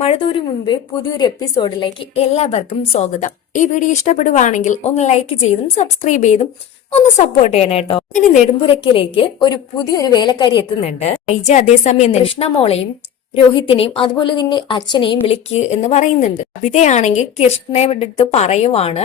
മഴതൂരു മുൻപ് പുതിയൊരു എപ്പിസോഡിലേക്ക് എല്ലാവർക്കും സ്വാഗതം. ഈ വീഡിയോ ഇഷ്ടപ്പെടുവാണെങ്കിൽ ഒന്ന് ലൈക്ക് ചെയ്തും സബ്സ്ക്രൈബ് ചെയ്തും ഒന്ന് സപ്പോർട്ട് ചെയ്യണം കേട്ടോ. ഇനി നെടുമ്പുരക്കിലേക്ക് ഒരു പുതിയൊരു വേലക്കാരി എത്തുന്നുണ്ട്. ഐജ അതേസമയം കൃഷ്ണമോളെയും രോഹിത്തിനെയും അതുപോലെ തന്നെ അച്ഛനെയും വിളിക്ക് എന്ന് പറയുന്നുണ്ട്. കവിതയാണെങ്കിൽ കൃഷ്ണനെ എടുത്ത് പറയുവാണ്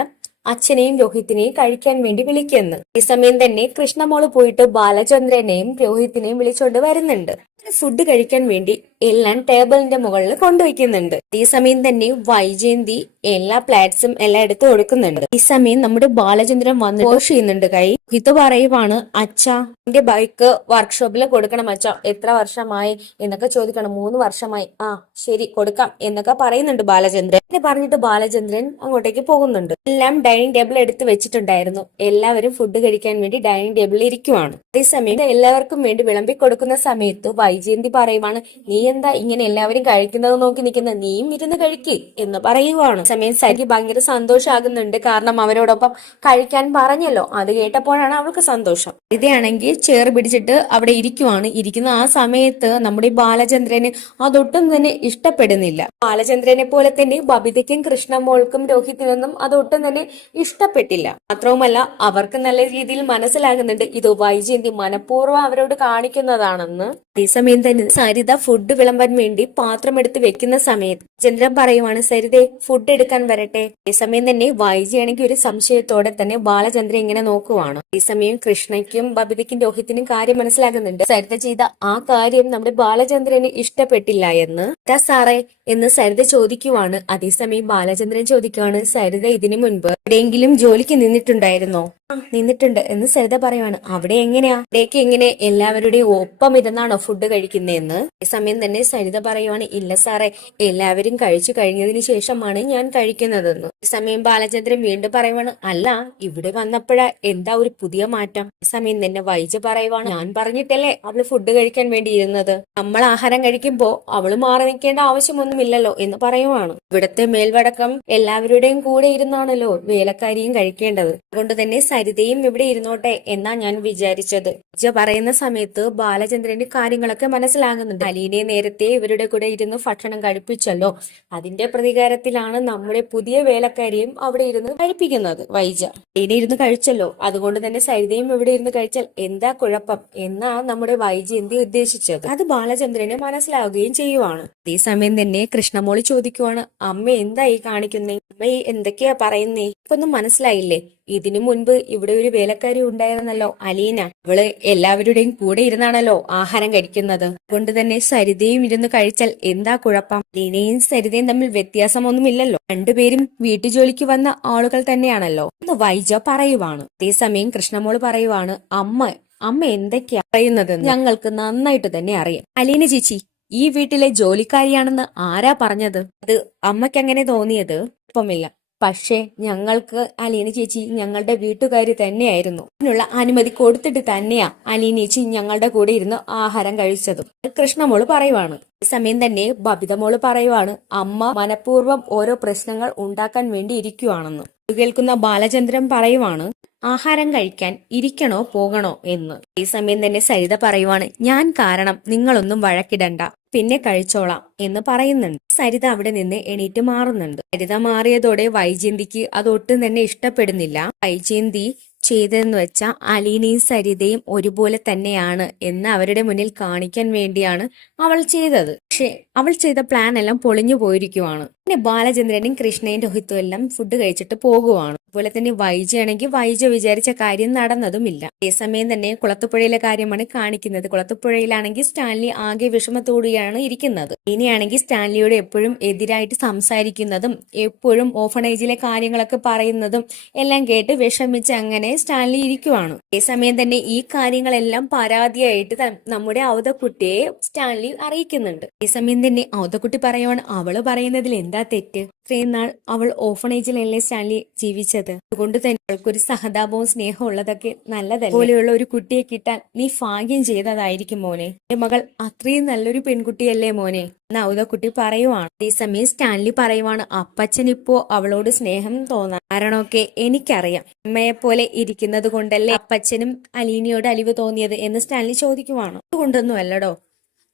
അച്ഛനെയും രോഹിത്തിനെയും കഴിക്കാൻ വേണ്ടി വിളിക്കുന്നു. ഈ സമയം തന്നെ കൃഷ്ണമോള് പോയിട്ട് ബാലചന്ദ്രനെയും രോഹിത്തിനെയും വിളിച്ചോണ്ട് വരുന്നുണ്ട്. ഫുഡ് കഴിക്കാൻ വേണ്ടി എല്ലാം ടേബിളിന്റെ മുകളിൽ കൊണ്ടുവയ്ക്കുന്നുണ്ട്. ഈ സമയം തന്നെ വൈജയന്തി എല്ലാ പ്ലാറ്റ്സും എല്ലാം എടുത്ത് കൊടുക്കുന്നുണ്ട്. ഈ സമയം നമ്മുടെ ബാലചന്ദ്രൻ വന്ന് വാഷ് ചെയ്യുന്നുണ്ട് കൈ. ഇത് പറയുവാണ്, അച്ഛാ എന്റെ ബൈക്ക് വർക്ക്ഷോപ്പിൽ കൊടുക്കണം അച്ഛാ, എത്ര വർഷമായി എന്നൊക്കെ ചോദിക്കണം. 3 വർഷമായി. ആ ശരി കൊടുക്കാം എന്നൊക്കെ പറയുന്നുണ്ട് ബാലചന്ദ്രൻ. എന്നെ പറഞ്ഞിട്ട് ബാലചന്ദ്രൻ അങ്ങോട്ടേക്ക് പോകുന്നുണ്ട്. എല്ലാം ഡൈനിങ് ടേബിൾ എടുത്ത് വെച്ചിട്ടുണ്ടായിരുന്നു. എല്ലാവരും ഫുഡ് കഴിക്കാൻ വേണ്ടി ഡൈനിങ് ടേബിളിൽ ഇരിക്കുവാണ്. അതേസമയം എല്ലാവർക്കും വേണ്ടി വിളമ്പി കൊടുക്കുന്ന സമയത്ത് വൈജയന്തി പറയുവാണ്, നീ എന്താ ഇങ്ങനെ എല്ലാവരും കഴിക്കുന്നത് നോക്കി നിൽക്കുന്നത്, നീയും ഇരുന്ന് കഴിക്ക് എന്ന് പറയുവാണ്. സമയം സരി ഭയങ്കര സന്തോഷമാകുന്നുണ്ട്. കാരണം അവരോടൊപ്പം കഴിക്കാൻ പറഞ്ഞല്ലോ, അത് കേട്ടപ്പോഴാണ് അവൾക്ക് സന്തോഷം. ഇതാണെങ്കിൽ ചേർ പിടിച്ചിട്ട് അവിടെ ഇരിക്കുവാണ്. ഇരിക്കുന്ന ആ സമയത്ത് നമ്മുടെ ബാലചന്ദ്രന് അതൊട്ടും തന്നെ ഇഷ്ടപ്പെടുന്നില്ല. ബാലചന്ദ്രനെ പോലെ തന്നെ ബബിതയ്ക്കും കൃഷ്ണമോൾക്കും രോഹിത്തിനൊന്നും അതൊട്ടും തന്നെ ഇഷ്ടപ്പെട്ടില്ല. മാത്രവുമല്ല അവർക്ക് നല്ല രീതിയിൽ മനസ്സിലാകുന്നുണ്ട് ഇത് വൈജയന്തി മനഃപൂർവ്വം അവരോട് കാണിക്കുന്നതാണെന്ന്. അതേസമയം തന്നെ സരിത ഫുഡ് വിളമ്പാൻ വേണ്ടി പാത്രം എടുത്ത് വെക്കുന്ന സമയത്ത് ചന്ദ്രൻ പറയുവാണ്, സരിതയെ ഫുഡ് എടുക്കാൻ വരട്ടെ. അതേസമയം തന്നെ വൈജയാണെങ്കിൽ ഒരു സംശയത്തോടെ തന്നെ ബാലചന്ദ്രൻ ഇങ്ങനെ നോക്കുവാണ്. അതേസമയം കൃഷ്ണയ്ക്കും ബബിതയ്ക്കും രോഹിത്തിനും കാര്യം മനസ്സിലാകുന്നുണ്ട്. സരിത ചെയ്ത ആ കാര്യം നമ്മുടെ ബാലചന്ദ്രന് ഇഷ്ടപ്പെട്ടില്ല എന്ന്. സാറേ എന്ന് സരിത ചോദിക്കുവാണ്. അതേസമയം ബാലചന്ദ്രൻ ചോദിക്കുവാണ്, സരിത ഇതിനു മുൻപ് എവിടെയെങ്കിലും ജോലിക്ക് നിന്നിട്ടുണ്ടായിരുന്നോ? നിന്നിട്ടുണ്ട് എന്ന് സരിത പറയുവാണ്. അവിടെ എങ്ങനെയാ? അവിടേക്ക് എങ്ങനെ എല്ലാവരുടെയും ഒപ്പം ഇരുന്നാണോ ഫുഡ് കഴിക്കുന്നതെന്ന്. ഈ സമയം തന്നെ സരിത പറയുവാണ്, ഇല്ല സാറേ, എല്ലാവരും കഴിച്ചു കഴിഞ്ഞതിന് ശേഷമാണ് ഞാൻ കഴിക്കുന്നതെന്ന്. ഈ സമയം ബാലചന്ദ്രൻ വീണ്ടും പറയുവാണ്, അല്ല ഇവിടെ വന്നപ്പോഴാ എന്താ ഒരു പുതിയ മാറ്റം? ഈ സമയം തന്നെ വൈജ പറയുവാണ്, ഞാൻ പറഞ്ഞിട്ടല്ലേ അവള് ഫുഡ് കഴിക്കാൻ വേണ്ടി ഇരുന്നത്, നമ്മൾ ആഹാരം കഴിക്കുമ്പോ അവള് മാറി നിൽക്കേണ്ട ആവശ്യമൊന്നുമില്ലല്ലോ എന്ന് പറയുവാണ്. ഇവിടത്തെ മേൽവടക്കം എല്ലാവരുടെയും കൂടെ ഇരുന്നാണല്ലോ വേലക്കാരിയും കഴിക്കേണ്ടത്, അതുകൊണ്ട് തന്നെ സരിതയും ഇവിടെ ഇരുന്നോട്ടെ എന്നാ ഞാൻ വിചാരിച്ചത്. പറയുന്ന സമയത്ത് ബാലചന്ദ്രന്റെ കാര്യങ്ങളൊക്കെ മനസ്സിലാകുന്നുണ്ട്. അലീനെ നേരത്തെ ഇവരുടെ കൂടെ ഇരുന്ന് ഭക്ഷണം കഴിപ്പിച്ചല്ലോ, അതിന്റെ പ്രതികാരത്തിലാണ് നമ്മുടെ പുതിയ വേലക്കാരിയും അവിടെ ഇരുന്ന് കഴിപ്പിക്കുന്നത്. വൈജ അലീനെ ഇരുന്ന് കഴിച്ചല്ലോ, അതുകൊണ്ട് തന്നെ സരിതയും ഇവിടെ ഇരുന്ന് കഴിച്ചാൽ എന്താ കുഴപ്പം എന്നാ നമ്മുടെ വൈജയന്തി ഉദ്ദേശിച്ചത്. അത് ബാലചന്ദ്രന് മനസ്സിലാവുകയും ചെയ്യുവാണ്. അതേസമയം തന്നെ കൃഷ്ണമോളി ചോദിക്കുവാണ്, അമ്മ എന്താ ഈ കാണിക്കുന്നേ? അമ്മ എന്തൊക്കെയാ പറയുന്നേ? ഇപ്പൊന്നും മനസ്സിലായില്ലേ? ഇതിനു മുൻപ് ഇവിടെ ഒരു വേലക്കാരി ഉണ്ടായിരുന്നല്ലോ, അലീന. അവള് എല്ലാവരുടെയും കൂടെ ഇരുന്നാണല്ലോ ആഹാരം കഴിക്കുന്നത്, അതുകൊണ്ട് തന്നെ സരിതയും ഇരുന്ന് കഴിച്ചാൽ എന്താ കുഴപ്പം? അലീനയും സരിതയും തമ്മിൽ വ്യത്യാസമൊന്നുമില്ലല്ലോ, രണ്ടുപേരും വീട്ടുജോലിക്ക് വന്ന ആളുകൾ തന്നെയാണല്ലോ എന്ന് വൈജ പറയുവാണ്. അതേസമയം കൃഷ്ണമോള് പറയുവാണ്, അമ്മ എന്തൊക്കെയാ പറയുന്നത് ഞങ്ങൾക്ക് നന്നായിട്ട് തന്നെ അറിയാം. അലീന ചേച്ചി ഈ വീട്ടിലെ ജോലിക്കാരിയാണെന്ന് ആരാ പറഞ്ഞത്? അത് അമ്മയ്ക്ക് അങ്ങനെ തോന്നിയത് ഇപ്പമില്ല, പക്ഷേ ഞങ്ങൾക്ക് അലീന ചേച്ചി ഞങ്ങളുടെ വീട്ടുകാരി തന്നെയായിരുന്നു. അതിനുള്ള അനുമതി കൊടുത്തിട്ട് തന്നെയാ അലീന ചേച്ചി ഞങ്ങളുടെ കൂടെ ഇരുന്ന് ആഹാരം കഴിച്ചതും കൃഷ്ണമോള് പറയുവാണ്. ഈ സമയം തന്നെ ബബിതമോള് പറയുവാണ്, അമ്മ മനഃപൂർവ്വം ഓരോ പ്രശ്നങ്ങൾ ഉണ്ടാക്കാൻ വേണ്ടി ഇരിക്കുവാണെന്ന്. കേൾക്കുന്ന ബാലചന്ദ്രൻ പറയുവാണ്, ആഹാരം കഴിക്കാൻ ഇരിക്കണോ പോകണോ എന്ന്. ഈ സമയം തന്നെ സരിത പറയുവാണ്, ഞാൻ കാരണം നിങ്ങളൊന്നും വഴക്കിടണ്ട, പിന്നെ കഴിച്ചോളാം എന്ന് പറയുന്നുണ്ട്. സരിത അവിടെ നിന്ന് എണീറ്റ് മാറുന്നുണ്ട്. സരിത മാറിയതോടെ വൈജയന്തിക്ക് അതൊട്ടും തന്നെ ഇഷ്ടപ്പെടുന്നില്ല. വൈജയന്തി ചെയ്തതെന്ന് വെച്ചാൽ അലീനയും സരിതയും ഒരുപോലെ തന്നെയാണ് എന്ന് അവരുടെ മുന്നിൽ കാണിക്കാൻ വേണ്ടിയാണ് അവൾ ചെയ്തത്. പക്ഷെ അവൾ ചെയ്ത പ്ലാൻ എല്ലാം പൊളിഞ്ഞു പോയിരിക്കുവാണ്. പിന്നെ ബാലചന്ദ്രനും കൃഷ്ണയും രോഹിത്തും എല്ലാം ഫുഡ് കഴിച്ചിട്ട് പോകുവാണ്. അതുപോലെ തന്നെ വൈജയാണെങ്കിൽ വൈജ വിചാരിച്ച കാര്യം നടന്നതുമില്ല. അതേസമയം തന്നെ കുളത്തുപുഴയിലെ കാര്യമാണ് കാണിക്കുന്നത്. കുളത്തുപുഴയിലാണെങ്കിൽ സ്റ്റാൻലി ആകെ വിഷമത്തോടെയാണ് ഇരിക്കുന്നത്. ഇനിയാണെങ്കിൽ സ്റ്റാൻലിയോട് എപ്പോഴും എതിരായിട്ട് സംസാരിക്കുന്നതും എപ്പോഴും ഓഫണേജിലെ കാര്യങ്ങളൊക്കെ പറയുന്നതും എല്ലാം കേട്ട് വിഷമിച്ച് അങ്ങനെ സ്റ്റാൻലി ഇരിക്കുവാണ്. അതേസമയം തന്നെ ഈ കാര്യങ്ങളെല്ലാം പരാതിയായിട്ട് നമ്മുടെ ഔതക്കുട്ടിയെ സ്റ്റാൻലി അറിയിക്കുന്നുണ്ട്. അതേസമയം തന്നെ ഔതക്കുട്ടി പറയുവാണ്, അവള് പറയുന്നതിൽ എന്താ തെറ്റ്? ഇത്രയും നാൾ അവൾ ഓഫണേജിലല്ലേ സ്റ്റാൻലി ജീവിച്ചത്, അതുകൊണ്ട് തന്നെ അവൾക്കൊരു സഹതാപവും സ്നേഹവും ഉള്ളതൊക്കെ നല്ലതല്ലേ. പോലെയുള്ള ഒരു കുട്ടിയെ കിട്ടാൻ നീ ഭാഗ്യം ചെയ്തതായിരിക്കും മോനെ. എന്റെ മകൾ അത്രയും നല്ലൊരു പെൺകുട്ടിയല്ലേ മോനെ എന്ന് ഔതക്കുട്ടി പറയുവാണ്. അതേസമയം സ്റ്റാൻലി പറയുവാണ്, അപ്പച്ചൻ ഇപ്പോ അവളോട് സ്നേഹം തോന്നാൻ കാരണമൊക്കെ എനിക്കറിയാം, അമ്മയെ പോലെ ഇരിക്കുന്നത് കൊണ്ടല്ലേ അപ്പച്ചനും അലീനയോട് അലിവ് തോന്നിയത് എന്ന് സ്റ്റാൻലി ചോദിക്കുവാണ്. അതുകൊണ്ടൊന്നും അല്ലടോ,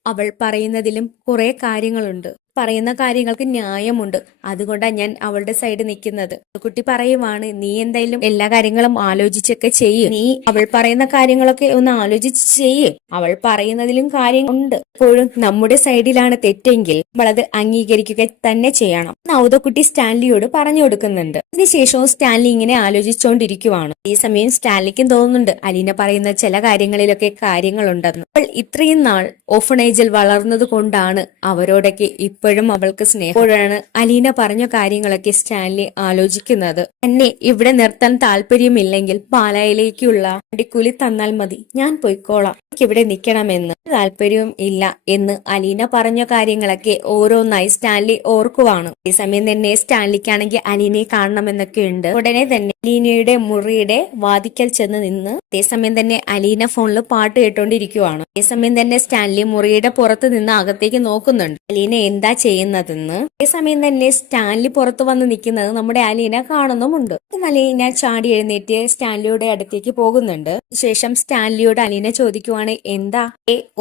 അവൾ പറയുന്നതിലും കുറെ കാര്യങ്ങളുണ്ട്. പറയുന്ന കാര്യങ്ങൾക്ക് ന്യായമുണ്ട്. അതുകൊണ്ടാണ് ഞാൻ അവളുടെ സൈഡ് നിൽക്കുന്നത്. കുട്ടി പറയുവാണ്, നീ എന്തായാലും എല്ലാ കാര്യങ്ങളും ആലോചിച്ചൊക്കെ ചെയ്യ്. നീ അവൾ പറയുന്ന കാര്യങ്ങളൊക്കെ ഒന്ന് ആലോചിച്ച് ചെയ്യ്. അവൾ പറയുന്നതിലും കാര്യമുണ്ട്. എപ്പോഴും നമ്മുടെ സൈഡിലാണ് തെറ്റെങ്കിൽ നമ്മളത് അംഗീകരിക്കുക തന്നെ ചെയ്യണം. നൗതക്കുട്ടി സ്റ്റാൻലിയോട് പറഞ്ഞു കൊടുക്കുന്നുണ്ട്. അതിനുശേഷവും സ്റ്റാൻലി ഇങ്ങനെ ആലോചിച്ചുകൊണ്ടിരിക്കുവാണ്. ഈ സമയം സ്റ്റാൻലിക്കും തോന്നുന്നുണ്ട് അലീന പറയുന്ന ചില കാര്യങ്ങളിലൊക്കെ കാര്യങ്ങളുണ്ടെന്ന്. അവൾ ഇത്രയും നാൾ ഓഫണേജിൽ വളർന്നത് കൊണ്ടാണ് അവരോടൊക്കെ ഇപ്പോഴും അവൾക്ക് സ്നേഹം. അപ്പോഴാണ് അലീന പറഞ്ഞ കാര്യങ്ങളൊക്കെ സ്റ്റാൻലി ആലോചിക്കുന്നത്. എന്നെ ഇവിടെ നിർത്താൻ താല്പര്യമില്ലെങ്കിൽ പാലായിലേക്കുള്ള വണ്ടിക്കൂലി തന്നാൽ മതി, ഞാൻ പൊയ്ക്കോളാം. എനിക്കിവിടെ നിൽക്കണമെന്ന് താല്പര്യവും ഇല്ല എന്ന് അലീന പറഞ്ഞ കാര്യങ്ങളൊക്കെ ഓരോന്നായി സ്റ്റാൻലി ഓർക്കുവാണ്. ഈ സമയം തന്നെ സ്റ്റാൻലിക്കാണെങ്കിൽ അലീനയെ കാണണമെന്നൊക്കെ ഉണ്ട്. ഉടനെ തന്നെ അലീനയുടെ മുറിയുടെ വാതിക്കൽ ചെന്ന് നിന്ന് അതേസമയം തന്നെ അലീന ഫോണിൽ പാട്ട് കേട്ടോണ്ടിരിക്കുവാണ്. അതേസമയം തന്നെ സ്റ്റാൻലി മുറിയുടെ പുറത്ത് നിന്ന് അകത്തേക്ക് നോക്കുന്നുണ്ട് അലീന എന്താ ചെയ്യുന്നതെന്ന്. അതേസമയം തന്നെ സ്റ്റാൻലി പുറത്ത് വന്ന് നിൽക്കുന്നത് നമ്മുടെ അലീന കാണുന്നുമുണ്ട്. അലീന ചാടി എഴുന്നേറ്റ് സ്റ്റാൻലിയുടെ അടുത്തേക്ക് പോകുന്നുണ്ട്. ശേഷം സ്റ്റാൻലിയോട് അലീന ചോദിക്കുവാണ്, എന്താ?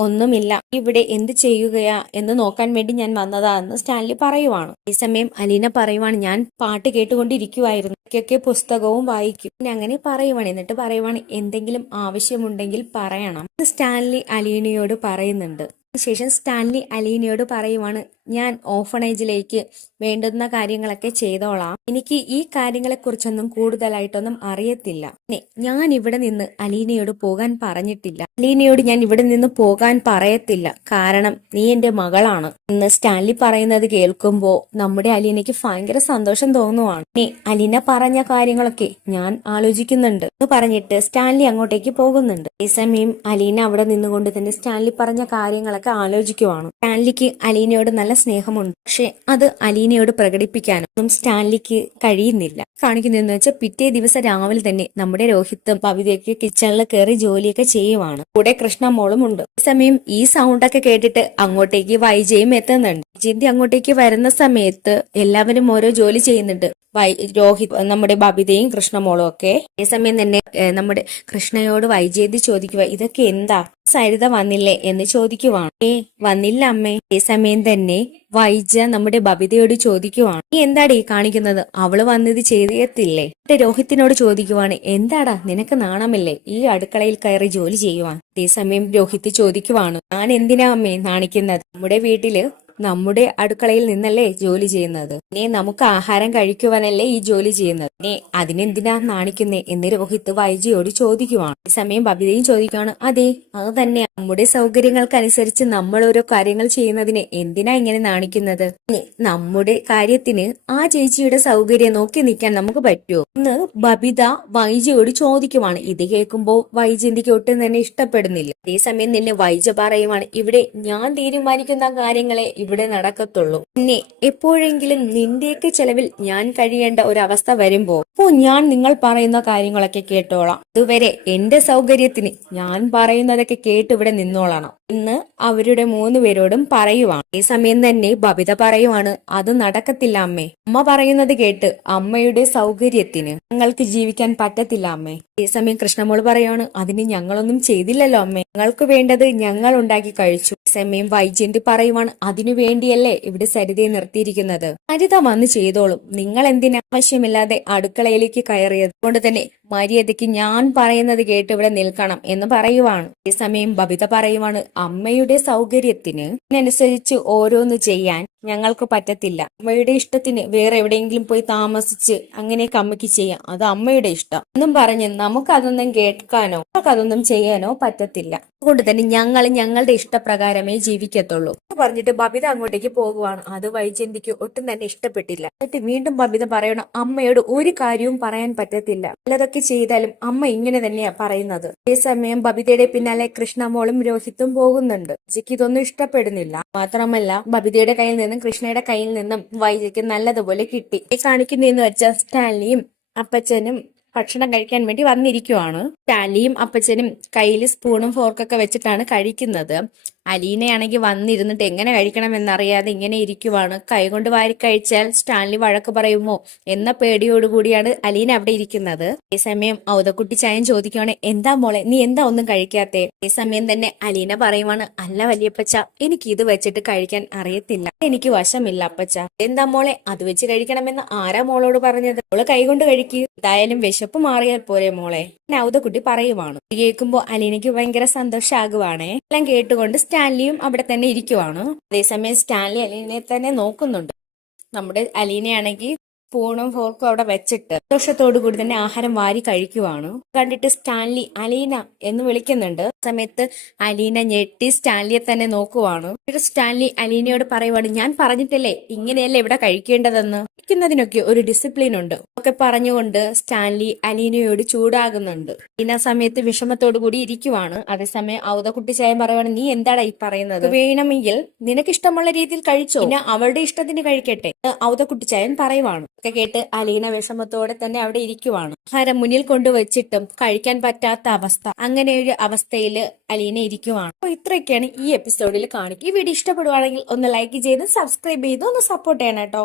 ഒന്നുമില്ല, ഇവിടെ എന്ത് ചെയ്യുകയാ എന്ന് നോക്കാൻ വേണ്ടി ഞാൻ വന്നതാ എന്ന് സ്റ്റാൻലി പറയുവാണ്. ഈ സമയം അലീന പറയുവാണ്, ഞാൻ പാട്ട് കേട്ടുകൊണ്ടിരിക്കുവായിരുന്നു, ഒക്കെ പുസ്തകവും വായിക്കും. പിന്നെ അങ്ങനെ പറയുവാണ്. എന്നിട്ട് പറയുവാണ്, എന്തെങ്കിലും ആവശ്യമുണ്ടെങ്കിൽ പറയണം. സ്റ്റാൻലി അലീനയോട് പറയുന്നുണ്ട്. ശേഷം സ്റ്റാൻലി അലീനയോട് പറയുവാണ്, ഞാൻ ഓഫണേജിലേക്ക് വേണ്ടുന്ന കാര്യങ്ങളൊക്കെ ചെയ്തോളാം. എനിക്ക് ഈ കാര്യങ്ങളെ കുറിച്ചൊന്നും കൂടുതലായിട്ടൊന്നും അറിയത്തില്ല. ഞാൻ ഇവിടെ നിന്ന് അലീനയോട് പോകാൻ പറഞ്ഞിട്ടില്ല. അലീനയോട് ഞാൻ ഇവിടെ നിന്ന് പോകാൻ പറയത്തില്ല. കാരണം നീ എന്റെ മകളാണ് എന്ന് സ്റ്റാൻലി പറയുന്നത് കേൾക്കുമ്പോ നമ്മുടെ അലീനയ്ക്ക് ഭയങ്കര സന്തോഷം തോന്നുവാണ്. അലീന പറഞ്ഞ കാര്യങ്ങളൊക്കെ ഞാൻ ആലോചിക്കുന്നുണ്ട് എന്ന് പറഞ്ഞിട്ട് സ്റ്റാൻലി അങ്ങോട്ടേക്ക് പോകുന്നുണ്ട്. ഈ സമയം അലീന അവിടെ നിന്നുകൊണ്ട് തന്നെ സ്റ്റാൻലി പറഞ്ഞ കാര്യങ്ങളൊക്കെ ആലോചിക്കുവാണ്. സ്റ്റാൻലിക്ക് അലീനയോട് നല്ല സ്നേഹമുണ്ട്. പക്ഷെ അത് അലീനയോട് പ്രകടിപ്പിക്കാനൊന്നും സ്റ്റാൻലിക്ക് കഴിയുന്നില്ല. കാണിക്കുന്നതെന്ന് വെച്ചാൽ പിറ്റേ ദിവസം രാവിലെ തന്നെ നമ്മുടെ രോഹിത്തും ഭവിതയൊക്കെ കിച്ചണിൽ കയറി ജോലിയൊക്കെ ചെയ്യുവാണ്. കൂടെ കൃഷ്ണ മോളും ഉണ്ട്. ഈ സമയം ഈ സൗണ്ടൊക്കെ കേട്ടിട്ട് അങ്ങോട്ടേക്ക് വൈജയും എത്തുന്നുണ്ട്. വൈജയന്തി അങ്ങോട്ടേക്ക് വരുന്ന സമയത്ത് എല്ലാവരും ഓരോ ജോലി ചെയ്യുന്നുണ്ട്. രോഹിത്, നമ്മുടെ ബബിതയും കൃഷ്ണമോളും ഒക്കെ. അതേസമയം തന്നെ നമ്മുടെ കൃഷ്ണയോട് വൈജയന്തി ചോദിക്കുക, ഇതൊക്കെ എന്താ? സരിത വന്നില്ലേ എന്ന് ചോദിക്കുവാണ്. വന്നില്ല അമ്മേ. അതേസമയം തന്നെ വൈജ നമ്മുടെ ബബിതയോട് ചോദിക്കുവാണ്, നീ എന്താടി കാണിക്കുന്നത്? അവള് വന്നത് ചെയ്തിയത്തില്ലേ? രോഹിത്തിനോട് ചോദിക്കുവാണ്, എന്താടാ നിനക്ക് നാണമില്ലേ ഈ അടുക്കളയിൽ കയറി ജോലി ചെയ്യുവാൻ? അതേസമയം രോഹിത് ചോദിക്കുവാണ്, ഞാൻ എന്തിനാ അമ്മേ നാണിക്കുന്നത്? നമ്മുടെ വീട്ടില് നമ്മുടെ അടുക്കളയിൽ നിന്നല്ലേ ജോലി ചെയ്യുന്നത്. ഇനി നമുക്ക് ആഹാരം കഴിക്കുവാനല്ലേ ഈ ജോലി ചെയ്യുന്നത്. ഇനി അതിനെന്തിനാ നാണിക്കുന്നേ എന്ന് രോഹിത് വൈജയോട് ചോദിക്കുവാണ്. ഈ സമയം ബബിതയും ചോദിക്കുവാണ്, അതെ അത് തന്നെ, നമ്മുടെ സൗകര്യങ്ങൾക്കനുസരിച്ച് നമ്മൾ ഓരോ കാര്യങ്ങൾ ചെയ്യുന്നതിന് എന്തിനാ ഇങ്ങനെ നാണിക്കുന്നത്? നമ്മുടെ കാര്യത്തിന് ആ ചേച്ചിയുടെ സൗകര്യം നോക്കി നിൽക്കാൻ നമുക്ക് പറ്റുമോ എന്ന് ബബിത വൈജയോട് ചോദിക്കുവാണ്. ഇത് കേൾക്കുമ്പോ വൈജയന്തിക്ക് ഒട്ടും തന്നെ ഇഷ്ടപ്പെടുന്നില്ല. അതേസമയം തന്നെ വൈജ പറയുവാണ്, ഇവിടെ ഞാൻ തീരുമാനിക്കുന്ന കാര്യങ്ങളെ ഇവിടെ നടക്കത്തുള്ളൂ. പിന്നെ എപ്പോഴെങ്കിലും നിന്റെയൊക്കെ ചെലവിൽ ഞാൻ കഴിയേണ്ട ഒരവസ്ഥ വരുമ്പോ ഞാൻ നിങ്ങൾ പറയുന്ന കാര്യങ്ങളൊക്കെ കേട്ടോളാം. ഇതുവരെ എന്റെ സൗകര്യത്തിന് ഞാൻ പറയുന്നതൊക്കെ കേട്ട് ഇവിടെ നിന്നോളണം എന്ന് അവരുടെ 3 പേരോടും പറയുവാണ്. ഈ സമയം തന്നെ ബബിത പറയുവാണ്, അത് നടക്കത്തില്ല അമ്മേ. അമ്മ പറയുന്നത് കേട്ട് അമ്മയുടെ സൗകര്യത്തിന് ഞങ്ങൾക്ക് ജീവിക്കാൻ പറ്റത്തില്ല അമ്മേ. ഈ സമയം കൃഷ്ണമോള് പറയുവാണ്, അതിന് ഞങ്ങളൊന്നും ചെയ്തില്ലല്ലോ അമ്മേ, ഞങ്ങൾക്ക് വേണ്ടത് ഞങ്ങൾ ഉണ്ടാക്കി കഴിച്ചു. ഈ സമയം വൈജയന്തി പറയുവാണ്, അതിനു വേണ്ടിയല്ലേ ഇവിടെ സരിതയെ നിർത്തിയിരിക്കുന്നത്. സരിത വന്ന് ചെയ്തോളും, നിങ്ങൾ എന്തിനാ ആവശ്യമില്ലാതെ അടുക്കളയിലേക്ക് കയറിയത്? അതുകൊണ്ട് തന്നെ മര്യാദയ്ക്ക് ഞാൻ പറയുന്നത് കേട്ട് ഇവിടെ നിൽക്കണം എന്ന് പറയുവാണ്. ഈ സമയം ബബിത പറയുവാണ്, അമ്മയുടെ സൗകര്യത്തിന് അനുസരിച്ച് ഓരോന്ന് ചെയ്യാൻ ഞങ്ങൾക്ക് പറ്റത്തില്ല. അമ്മയുടെ ഇഷ്ടത്തിന് വേറെ എവിടെയെങ്കിലും പോയി താമസിച്ച് അങ്ങനെയൊക്കെ അമ്മയ്ക്ക് ചെയ്യാം, അത് അമ്മയുടെ ഇഷ്ടം എന്നും പറഞ്ഞ് നമുക്കതൊന്നും കേൾക്കാനോ നമുക്കതൊന്നും ചെയ്യാനോ പറ്റത്തില്ല. അതുകൊണ്ട് തന്നെ ഞങ്ങൾ ഞങ്ങളുടെ ഇഷ്ടപ്രകാരമേ ജീവിക്കത്തുള്ളൂ എന്ന് പറഞ്ഞിട്ട് ബബിത അങ്ങോട്ടേക്ക് പോകുവാണ്. അത് വൈജയന്തിക്ക് ഒട്ടും തന്നെ ഇഷ്ടപ്പെട്ടില്ല. എന്നിട്ട് വീണ്ടും ബബിത പറയണം, അമ്മയോട് ഒരു കാര്യവും പറയാൻ പറ്റത്തില്ല, പലതൊക്കെ ചെയ്താലും അമ്മ ഇങ്ങനെ തന്നെയാ പറയുന്നത്. അതേസമയം ബബിതയുടെ പിന്നാലെ കൃഷ്ണമോളും രോഹിത്തും പോകുന്നുണ്ട്. വൈജയ്ക്ക് ഇതൊന്നും ഇഷ്ടപ്പെടുന്നില്ല. മാത്രമല്ല ബബിതയുടെ കയ്യിൽ നിന്നും കൃഷ്ണയുടെ കയ്യിൽ നിന്നും വൈജയ്ക്ക് നല്ലതുപോലെ കിട്ടി. കാണിക്കുന്നതെന്ന് വെച്ചാൽ സ്റ്റാൻലിയും അപ്പച്ചനും ഭക്ഷണം കഴിക്കാൻ വേണ്ടി വന്നിരിക്കുവാണ്. സ്റ്റാൻലിയും അപ്പച്ചനും കയ്യിൽ സ്പൂണും ഫോർക്കൊക്കെ വെച്ചിട്ടാണ് കഴിക്കുന്നത്. അലീനയാണെങ്കിൽ വന്നിരുന്നിട്ട് എങ്ങനെ കഴിക്കണമെന്നറിയാതെ ഇങ്ങനെ ഇരിക്കുവാണ്. കൈകൊണ്ട് വാരി കഴിച്ചാൽ സ്റ്റാൻലി വഴക്ക് പറയുമോ എന്ന പേടിയോടുകൂടിയാണ് അലീന അവിടെ ഇരിക്കുന്നത്. അതേസമയം ഔതക്കുട്ടി ചായൻ ചോദിക്കുവാണ്, എന്താ മോളെ നീ എന്താ ഒന്നും കഴിക്കാത്തേ? അതേസമയം തന്നെ അലീന പറയുവാണ്, അല്ല വല്യപ്പച്ച, എനിക്ക് ഇത് വെച്ചിട്ട് കഴിക്കാൻ അറിയത്തില്ല, എനിക്ക് വശമില്ല അപ്പച്ച. എന്താ മോളെ അത് വെച്ച് കഴിക്കണമെന്ന് ആരാ മോളോട് പറഞ്ഞത്? മോള് കൈകൊണ്ട് കഴിക്കുക, എന്തായാലും വിശപ്പ് മാറിയാൽ പോരെ മോളെ. ഔതക്കുട്ടി പറയുവാണ്. കേൾക്കുമ്പോ അലീനയ്ക്ക് ഭയങ്കര സന്തോഷാകുവാണേ. എല്ലാം കേട്ടുകൊണ്ട് സ്റ്റാൻലിയും അവിടെ തന്നെ ഇരിക്കുവാണ്. അതേസമയം സ്റ്റാൻലി അലീനയെ തന്നെ നോക്കുന്നുണ്ട്. നമ്മുടെ അലീനയാണെങ്കിൽ സ്പൂണും ഫോർക്കും അവിടെ വെച്ചിട്ട് സന്തോഷത്തോടു കൂടി തന്നെ ആഹാരം വാരി കഴിക്കുവാണ്. കണ്ടിട്ട് സ്റ്റാൻലി അലീന എന്ന് വിളിക്കുന്നുണ്ട്. സമയത്ത് അലീന ഞെട്ടി സ്റ്റാൻലിയെ തന്നെ നോക്കുവാണ്. സ്റ്റാൻലി അലീനയോട് പറയുവാണ്, ഞാൻ പറഞ്ഞിട്ടില്ലേ ഇങ്ങനെയല്ലേ ഇവിടെ കഴിക്കേണ്ടതെന്ന്, കഴിക്കുന്നതിനൊക്കെ ഒരു ഡിസിപ്ലിൻ ഉണ്ട് ഒക്കെ പറഞ്ഞുകൊണ്ട് സ്റ്റാൻലി അലീനയോട് ചൂടാകുന്നുണ്ട്. അലീന സമയത്ത് വിഷമത്തോടു കൂടി ഇരിക്കുവാണ്. അതേസമയം ഔതക്കുട്ടി ചായം പറയുവാണ്, നീ എന്താടാ ഈ പറയുന്നത്? വേണമെങ്കിൽ നിനക്ക് ഇഷ്ടമുള്ള രീതിയിൽ കഴിച്ചോ, പിന്നെ അവളുടെ ഇഷ്ടത്തിന് കഴിക്കട്ടെ ഔതക്കുട്ടി ചായൻ പറയുവാണ്. ഒക്കെ കേട്ട് അലീന വിഷമത്തോടെ തന്നെ അവിടെ ഇരിക്കുവാണ്. ആഹാരം മുന്നിൽ കൊണ്ടുവച്ചിട്ടും കഴിക്കാൻ പറ്റാത്ത അവസ്ഥ. അങ്ങനെ ഒരു അവസ്ഥയിൽ അലീന ഇരിക്കുവാണ്. അപ്പൊ ഇത്രയൊക്കെയാണ് ഈ എപ്പിസോഡിൽ കാണിക്കുക. ഈ വീഡിയോ ഇഷ്ടപ്പെടുവാണെങ്കിൽ ഒന്ന് ലൈക്ക് ചെയ്ത് സബ്സ്ക്രൈബ് ചെയ്ത് ഒന്ന് സപ്പോർട്ട് ചെയ്യണം കേട്ടോ.